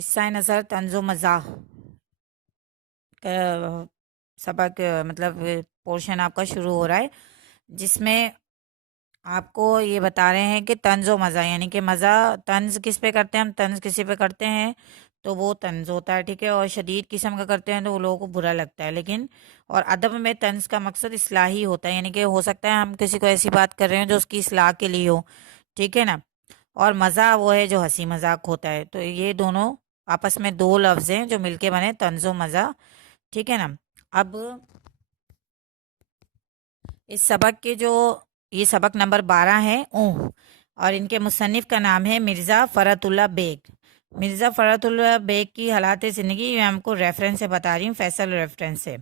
حصہ نظر طنز و مزاح کا سبق مطلب پورشن آپ کا شروع ہو رہا ہے، جس میں آپ کو یہ بتا رہے ہیں کہ طنز و مزاح یعنی کہ مزہ طنز کس پہ کرتے ہیں، ہم طنز کسی پہ کرتے ہیں تو وہ طنز ہوتا ہے، ٹھیک ہے، اور شدید قسم کا کرتے ہیں تو وہ لوگوں کو برا لگتا ہے، لیکن اور ادب میں طنز کا مقصد اصلاحی ہوتا ہے، یعنی کہ ہو سکتا ہے ہم کسی کو ایسی بات کر رہے ہیں جو اس کی اصلاح کے لیے ہو، ٹھیک ہے نا، اور مزہ وہ ہے جو ہنسی مذاق ہوتا ہے، تو یہ دونوں آپس میں دو لفظ ہیں جو مل کے بنے طنز و مزاح، ٹھیک ہے نا۔ اب اس سبق کے جو یہ سبق نمبر 12 ہے اونہ، اور ان کے مصنف کا نام ہے مرزا فرحت اللہ بیگ۔ مرزا فرحت اللہ بیگ کی حالات زندگی میں ہم کو ریفرنس سے بتا رہی ہوں، فیصل ریفرنس سے۔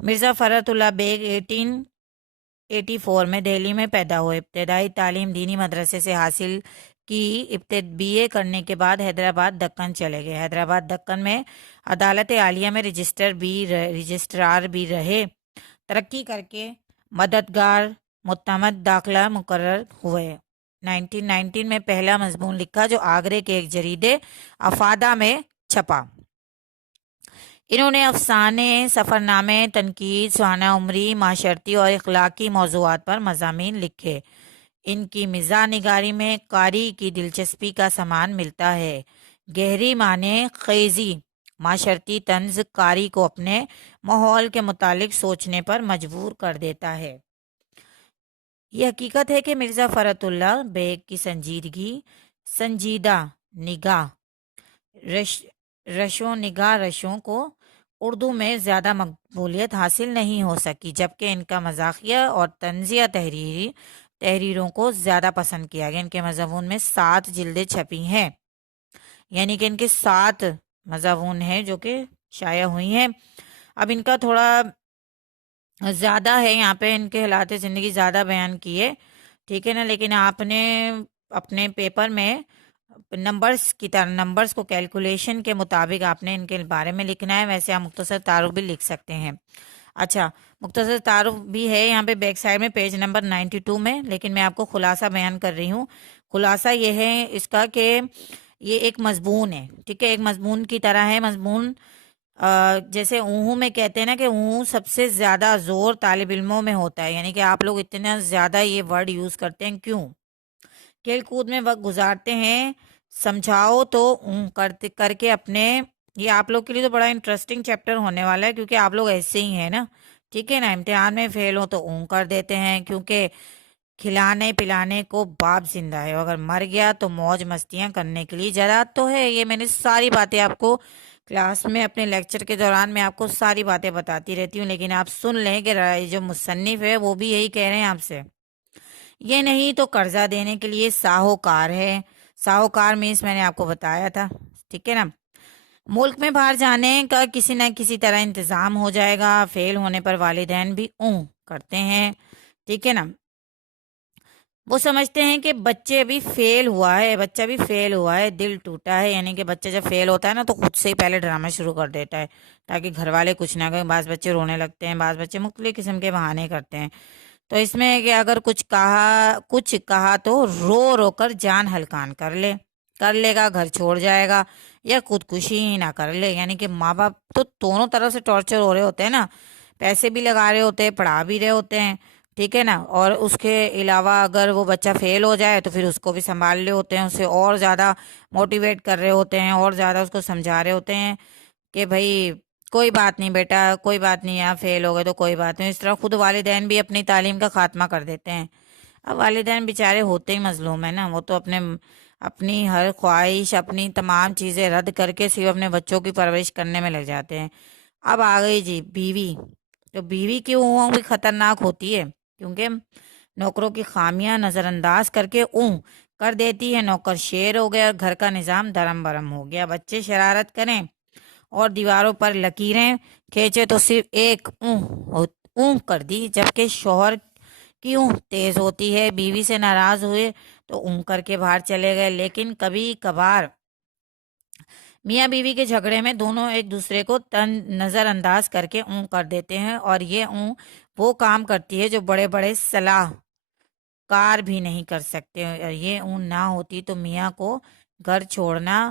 مرزا فرحت اللہ بیگ 1884 میں دہلی میں پیدا ہوئے۔ ابتدائی تعلیم دینی مدرسے سے حاصل کی، بی اے کرنے کے بعد حیدرآباد دکن چلے گئے۔ حیدرآباد دکن میں عدالت عالیہ میں رجسٹرار بھی رہے۔ ترقی کر کے مددگار معتمد داخلہ مقرر ہوئے۔ 1919 میں پہلا مضمون لکھا جو آگرے کے ایک جریدے افادہ میں چھپا۔ انہوں نے افسانے، سفر نامے، تنقید، سوانح عمری، معاشرتی اور اخلاقی موضوعات پر مضامین لکھے۔ ان کی مزاح نگاری میں قاری کی دلچسپی کا سامان ملتا ہے۔ گہری معنی خیزی معاشرتی طنز قاری کو اپنے ماحول کے متعلق سوچنے پر مجبور کر دیتا ہے۔ یہ حقیقت ہے کہ مرزا فرحت اللہ بیگ کی سنجیدہ نگاہ رشوں کو اردو میں زیادہ مقبولیت حاصل نہیں ہو سکی، جبکہ ان کا مزاحیہ اور طنزیہ تحریروں کو زیادہ پسند کیا گیا۔ ان کے مضمون میں 7 جلدیں چھپی ہیں، یعنی کہ ان کے 7 مضمون ہیں جو کہ شائع ہوئی ہیں۔ اب ان کا تھوڑا زیادہ ہے، یہاں پہ ان کے حالات زندگی زیادہ بیان کیے، ٹھیک ہے نا، لیکن آپ نے اپنے پیپر میں نمبرز کو کیلکولیشن کے مطابق آپ نے ان کے بارے میں لکھنا ہے، ویسے آپ مختصر تعارف بھی لکھ سکتے ہیں۔ اچھا، مختصر تعارف بھی ہے یہاں پہ بیک سائڈ میں پیج نمبر 92 میں، لیکن میں آپ کو خلاصہ بیان کر رہی ہوں۔ خلاصہ یہ ہے اس کا کہ یہ ایک مضمون ہے، ٹھیک ہے، ایک مضمون کی طرح ہے۔ مضمون جیسے اونہوں میں کہتے ہیں نا کہ اونہوں سب سے زیادہ زور طالب علموں میں ہوتا ہے، یعنی کہ آپ لوگ اتنا زیادہ یہ ورڈ یوز کرتے ہیں، کیوں؟ کھیل کود میں وقت گزارتے ہیں، سمجھاؤ تو کر کے اپنے، یہ آپ لوگ کے لیے تو بڑا انٹرسٹنگ چیپٹر ہونے والا ہے، کیونکہ آپ لوگ ایسے ہی ہیں نا، ٹھیک ہے نا، امتحان میں فیل ہو تو کر دیتے ہیں، کیونکہ کھلانے پلانے کو باپ زندہ ہے، اگر مر گیا تو موج مستیاں کرنے کے لیے جرات تو ہے۔ یہ میں نے ساری باتیں آپ کو کلاس میں اپنے لیکچر کے دوران میں آپ کو ساری باتیں بتاتی رہتی ہوں، لیکن آپ سن لیں کہ جو مصنف ہے وہ بھی یہی کہہ رہے ہیں آپ سے۔ یہ نہیں تو قرضہ دینے کے لیے ساہوکار ہے۔ ساہوکار مینس میں نے آپ کو بتایا تھا، ٹھیک ہے نا۔ ملک میں باہر جانے کا کسی نہ کسی طرح انتظام ہو جائے گا۔ فیل ہونے پر والدین بھی کرتے ہیں، ٹھیک ہے نا۔ وہ سمجھتے ہیں کہ بچہ بھی فیل ہوا ہے، دل ٹوٹا ہے، یعنی کہ بچہ جب فیل ہوتا ہے نا تو خود سے ہی پہلے ڈرامہ شروع کر دیتا ہے تاکہ گھر والے کچھ نہ کہیں۔ بعض بچے رونے لگتے ہیں، بعض بچے مختلف قسم کے بہانے کرتے ہیں۔ تو اس میں ہے کہ اگر کچھ کہا تو رو رو کر جان ہلکان کر لے گا، گھر چھوڑ جائے گا یا خودکشی ہی نہ کر لے، یعنی کہ ماں باپ تو دونوں طرف سے ٹارچر ہو رہے ہوتے ہیں نا، پیسے بھی لگا رہے ہوتے ہیں، پڑھا بھی رہے ہوتے ہیں، ٹھیک ہے نا، اور اس کے علاوہ اگر وہ بچہ فیل ہو جائے تو پھر اس کو بھی سنبھال رہے ہوتے ہیں، اسے اور زیادہ موٹیویٹ کر رہے ہوتے ہیں، اور زیادہ اس کو سمجھا رہے ہوتے ہیں کہ بھائی کوئی بات نہیں بیٹا، کوئی بات نہیں، آپ فیل ہو گئے تو کوئی بات نہیں۔ اس طرح خود والدین بھی اپنی تعلیم کا خاتمہ کر دیتے ہیں۔ اب والدین بیچارے ہوتے ہی مظلوم ہیں نا، وہ تو اپنی ہر خواہش، اپنی تمام چیزیں رد کر کے صرف اپنے بچوں کی پرورش کرنے میں لگ جاتے ہیں۔ اب آ گئی جی بیوی، تو بیوی کی بھی خطرناک ہوتی ہے، کیونکہ نوکروں کی خامیاں نظر انداز کر کے کر دیتی ہے، نوکر شیر ہو گیا، گھر کا نظام درم برم ہو گیا۔ بچے شرارت کریں اور دیواروں پر لکیریں کھینچے تو صرف ایک کر دی، جبکہ شوہر کی تیز ہوتی ہے۔ بیوی سے ناراض ہوئے تو کر کے باہر چلے گئے، لیکن کبھی کبھار میاں بیوی کے جھگڑے میں دونوں ایک دوسرے کو نظر انداز کر کے کر دیتے ہیں، اور یہ وہ کام کرتی ہے جو بڑے بڑے صلاح کار بھی نہیں کر سکتے، اور یہ نہ ہوتی تو میاں کو گھر چھوڑنا